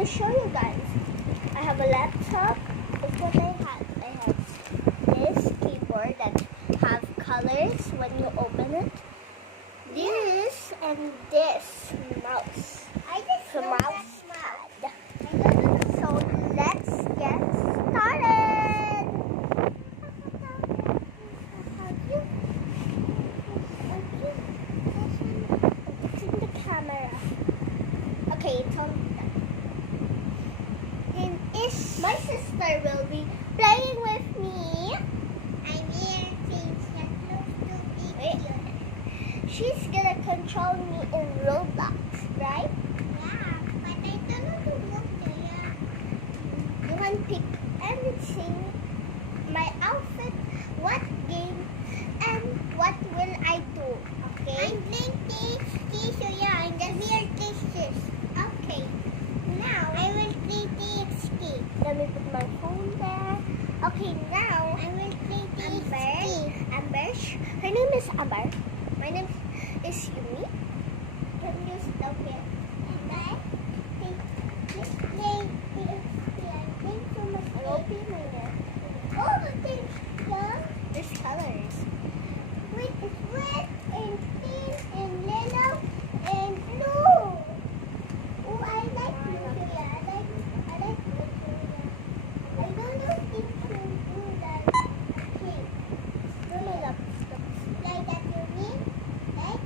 gonna show you guys. I have a laptop. Look what I have. I have this keyboard that have colors when you open it. This and this mouse. I just The know mouse that pad. I don't know. So let's get started. It's in the camera. Okay, it's on. And my sister will be playing with me. I'm here since you're close to video. She's gonna control me in Roblox, right? Yeah, but I don't know to look to you. You can pick anything, my outfit, what game, and what will I do, okay? I'm playing TXT, so yeah, I'm the real tissues. Okay, Now, I will play TXT. let me put my phone there. Okay, now, I will play TXT. Amber, her name is Amber. My name is Yumi. Can you stop here? Okay? Let's play TXT. I'm playing so much. I'm opening my net. Oh, there's young. There's colors. Wait, it's red and pink and yellow and blue. Oh, I like blue. Yeah, I like blue. Yeah. I don't know if you do that pink. Where my laptop? Like that you mean? Like?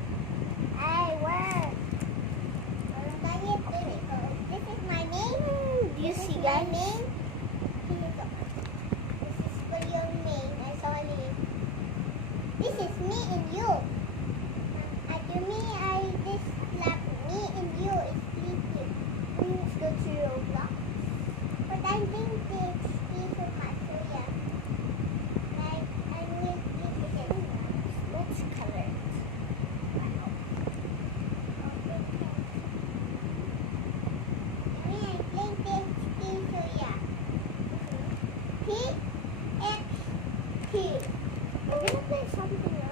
Hey, where? This is my name. Do you This see, is my guys? name. Here you go. This is for your name. I saw it. This is me and you. To me, this slap me and you is sleeping. Let's go to Roblox. But I think it's so much. So yeah. I will give it. Let's color it. I'm playing TXT, so yeah. TXT. I'm gonna play something